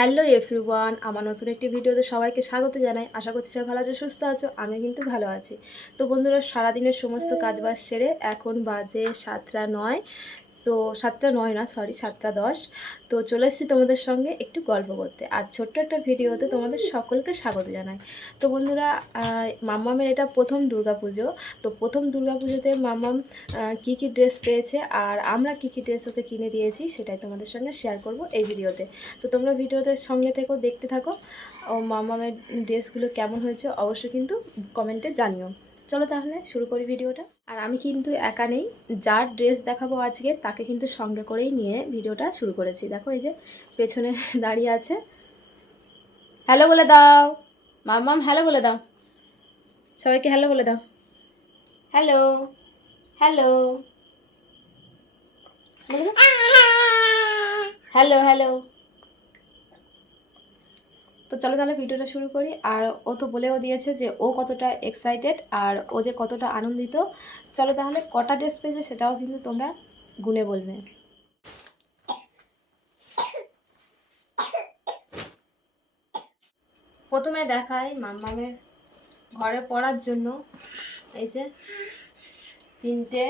Hello everyone, আমার নতুন একটি ভিডিওতে সবাইকে স্বাগত জানাই। আশা করছি সবাই ভালো আছো, সুস্থ আছো আমি কিন্তু ভালো আছি। তো বন্ধুরা, সারাদিনের সমস্ত কাজবাজ সেরে এখন বাজে সাতটা নয়। তো সাতটা নয় না সরি সাতটা দশ। তো চলে এসেছি তোমাদের সঙ্গে একটু গল্প করতে। আর ছোট্ট একটা ভিডিওতে তোমাদের সকলকে স্বাগত জানাই। তো বন্ধুরা মাম্মামের এটা প্রথম দুর্গাপুজো। তো প্রথম দুর্গাপুজোতে মাম্মাম কী কী ড্রেস পেয়েছে আর আমরা কী কী ড্রেস ওকে কিনে দিয়েছি সেটাই তোমাদের সঙ্গে শেয়ার করব এই ভিডিওতে। তো তোমরা ভিডিওতে সঙ্গে থেকো, দেখতে থাকো। ও মাম্মামের ড্রেসগুলো কেমন হয়েছে অবশ্যই কিন্তু কমেন্টে জানিও। চলো তাহলে শুরু করি ভিডিওটা। আর আমি কিন্তু একা নেই, যার ড্রেস দেখাবো আজকে তাকে কিন্তু সঙ্গে করেই নিয়ে ভিডিওটা শুরু করেছি। দেখো এই যে পেছনে দাঁড়িয়ে আছে। হ্যালো বলে দাও। মামাম হ্যালো বলে দাও। সবাইকে হ্যালো বলে দাও। হ্যালো হ্যালো হ্যালো হ্যালো তো চলো তাহলে ভিডিওটা শুরু করি। আর ও তো বলেও দিয়েছে যে ও কতটা এক্সাইটেড আর ও যে কতটা আনন্দিত। চলো তাহলে কটা ড্রেস পেয়েছে সেটাও কিন্তু তোমরা গুনে বলবে। প্রথমে দেখাই মাম্মামের ঘরে পড়ার জন্য। এই যে তিনটে,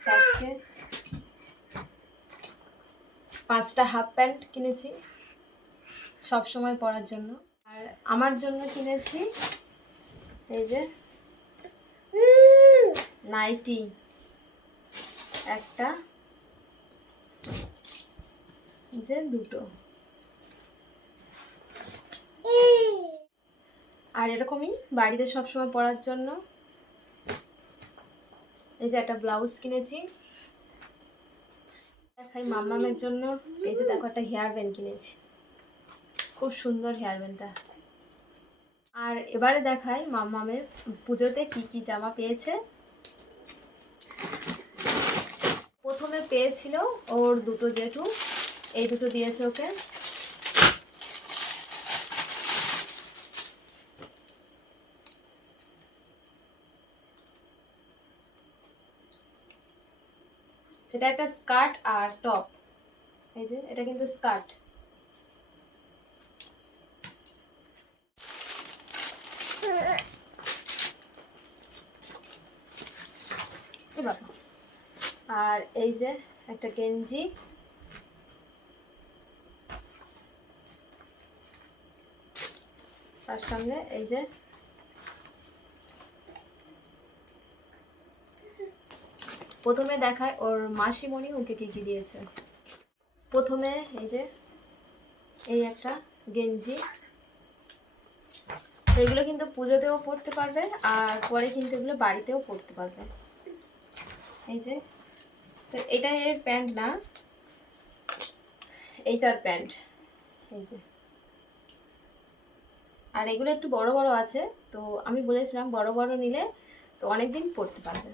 চারটে, পাঁচটা হাফ প্যান্ট কিনেছি। সব সময় পরার জন্য। আর আমার জন্য কিনেছি এই যে নাইটি। একটা যে দুটো। আর এরকমই বাড়িতে সবসময় পরার জন্য। এই যে একটা ব্লাউজ কিনেছি। দেখাই মাম্মামের জন্য। এই যে দেখো একটা হেয়ার ব্যান্ড কিনেছি। খুব সুন্দর হেয়ার ব্যান্ডটা। আর এবারে দেখাই মাম্মামের পুজোতে কি কি জামা পেয়েছে। প্রথমে পেয়েছিল ওর দুটো জেঠু, এই দুটো দিয়েছে ওকে। এটা একটা স্কার্ট আর টপ। এই যে, এটা কিন্তু স্কার্ট। আর এই যে একটা গেঞ্জি। তার সঙ্গে এই যে প্রথমে দেখায় ওর মাসিমণি, ওকে কি কি দিয়েছে? প্রথমে এই যে এই একটা গেঞ্জি। এগুলো কিন্তু পুজোতেও পড়তে পারবে আর পরে কিন্তু এগুলো বাড়িতেও পড়তে পারবে এই যে তো এটা এর প্যান্ট না। এইটার প্যান্ট। এই যে। আর এগুলো একটু বড় বড় আছে, তো আমি বলেছিলাম বড় বড় নিলে তো অনেক দিন পড়তে পারবে।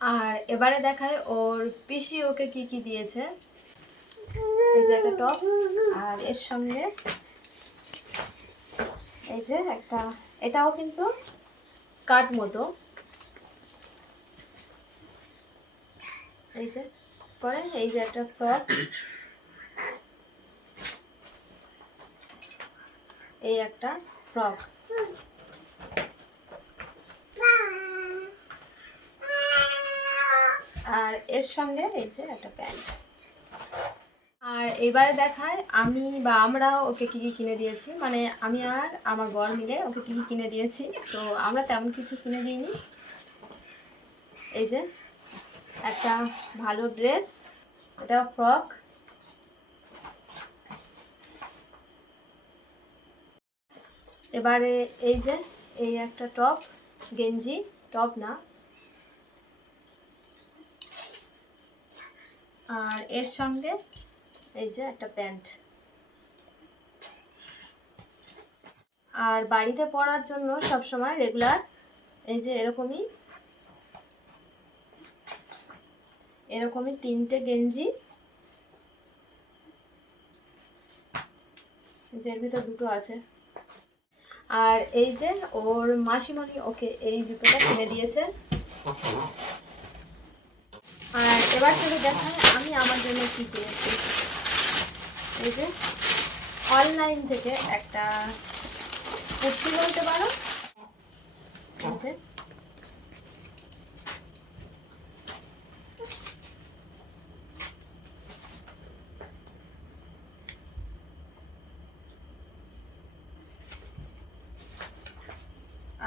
আর এবারে দেখায় ওর পিসি ওকে কি কি দিয়েছে। এই যে একটা টপ, আর এর সঙ্গে এই যে একটা, এটাও কিন্তু স্কার্ট মতো। এই যে, পরে এই যে একটা ফ্রক। এই একটা ফ্রক। আর এর সঙ্গে এই যে একটা প্যান্ট। আর এবারে দেখায় আমি বা আমরা ওকে কী কী কিনে দিয়েছি। মানে আমি আর আমার বর মিলে ওকে কী কী কিনে দিয়েছি। তো আমরা তেমন কিছু কিনে দিইনি। এই যে একটা ভালো ড্রেস, এটা ফ্রক। এবারে এই যে, এই একটা টপ, গেঞ্জি, টপ না। আর এর সঙ্গে এই যে একটা প্যান্ট। আর বাড়িতে পরার জন্য সব সময় রেগুলার এই যে এরকমই এরকমই তিনটে গেঞ্জি। যে ভিতর দুটো আছে। আর এই যে ওর মাসিমণি, ওকে এই জুতোটা কিনে দিয়েছে। আর এবার চলে দেখায় আমি আমার জন্য কি কিনেছি। এই যে অনলাইন থেকে একটা কুর্তি বলতে পারো।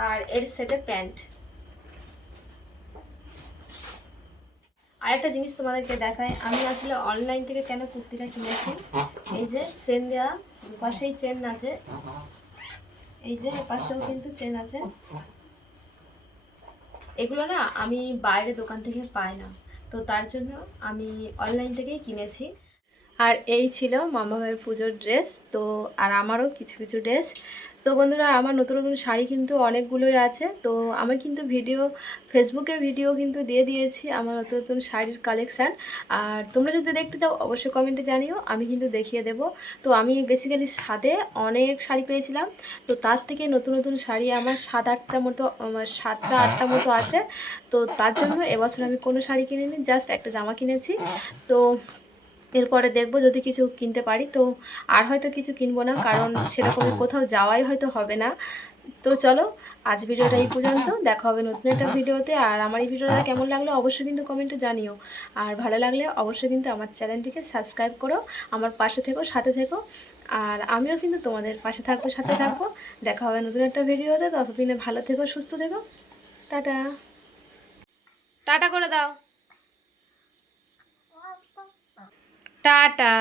আর এর সেটে প্যান্ট আরেকটা জিনিস তোমাদেরকে দেখায় আমি আসলে অনলাইন থেকে কেন কুর্তিটা কিনেছি? এই যে চেন দেওয়া পাশেই চেন আছে। এই যে পাশেও কিন্তু চেন আছে। এগুলো না আমি বাইরে দোকান থেকে পাই না। তো তার জন্য আমি অনলাইন থেকেই কিনেছি। আর এই ছিল মামা ভাইয়ের পুজোর ড্রেস তো আর আমারও কিছু কিছু ড্রেস তো বন্ধুরা, আমার নতুন নতুন শাড়ি কিন্তু অনেকগুলোই আছে, তো আমি কিন্তু ভিডিও ফেসবুকে ভিডিও কিন্তু দিয়ে দিয়েছি আমার নতুন নতুন শাড়ির কালেকশান আর তোমরা যদি দেখতে চাও, অবশ্যই কমেন্টে জানিও, আমি কিন্তু দেখিয়ে দেব। তো আমি বেসিক্যালি সাদে অনেক শাড়ি পেয়েছিলাম, তো তার থেকে নতুন নতুন শাড়ি আমার সাত আটটা মতো সাতটা আটটা মতো আছে। তো তার জন্য এবছর আমি কোনো শাড়ি কিনিনি জাস্ট একটা জামা কিনেছি। তো এরপরে দেখব যদি কিছু কিনতে পারি। তো আর হয়তো কিছু কিনবো না, কারণ সেরকম কোথাও যাওয়াই হয়তো হবে না। তো চলো, আজ ভিডিওটা এই পর্যন্ত। দেখা হবে নতুন একটা ভিডিওতে। আর আমার এই ভিডিওটা কেমন লাগল অবশ্যই কিন্তু কমেন্টে জানিও। আর ভালো লাগলে অবশ্যই কিন্তু আমার চ্যানেলটিকে সাবস্ক্রাইব করো, আমার পাশে থেকো, সাথে থেকো। আর আমিও কিন্তু তোমাদের পাশে থাকব, সাথে থাকব। দেখা হবে নতুন একটা ভিডিওতে। ততদিনে ভালো থেকো, সুস্থ থেকো। টাটা। টাটা করে দাও। টাটা